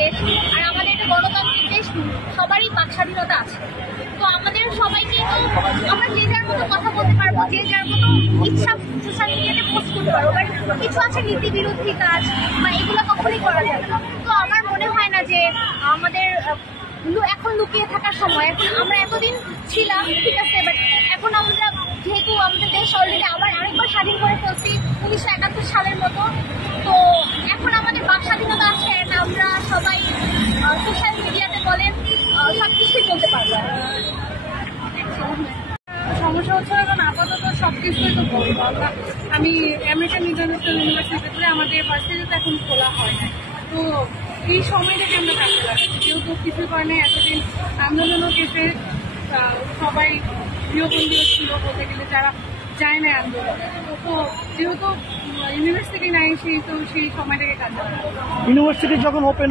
দেশ, আর আমাদের এটা গণতান্ত্রিক দেশ, সবারই বাক স্বাধীনতা আছে। তো আমাদের সবাইকে আমরা যে যার মতো কথা বলতে পারবো, যে যার মতো ইচ্ছা সোশ্যাল মিডিয়াতে পোস্ট করতে পারবো, বাট কিছু আছে নীতি বিরোধী কাজ বা এগুলো কখনোই করা যাবে না। তো আমার মনে হয় না যে আমাদের এখন লুকিয়ে থাকার সময়। এখন আমরা এতদিন ছিলাম ঠিক আছে, বাট এখন আমরা যেহেতু আমাদের দেশ অলরেডি আরেকবার স্বাধীন করে ফেলছি 1971 সালের মতো, তো এখন আমাদের বাক স্বাধীনতা আছে, আমরা সবাই সোশ্যাল মিডিয়াতে বলেন সবকিছুই বলতে পারবো। সমস্যা হচ্ছে এখন আপাতত সবকিছুই তো বলবো আমরা। আমি আমেরিকান ইন্টারন্যাশনাল ইউনিভার্সিটিতে আমাদের ভার্সিটিতে এখন খোলা হয় না, তো এই সময়টাকে আমরা কাজে লাগাচ্ছি। যেহেতু কিছু কারণে এতদিন আন্দোলনও গেছে, সবাই গৃহবন্দী ছিল বলতে গেলে, যারা যায় না আন্দোলনে। তো যেহেতু ইউনিভার্সিটি নাই, সেই সময়টাকে কাজে লাগাচ্ছি। ইউনিভার্সিটি যখন ওপেন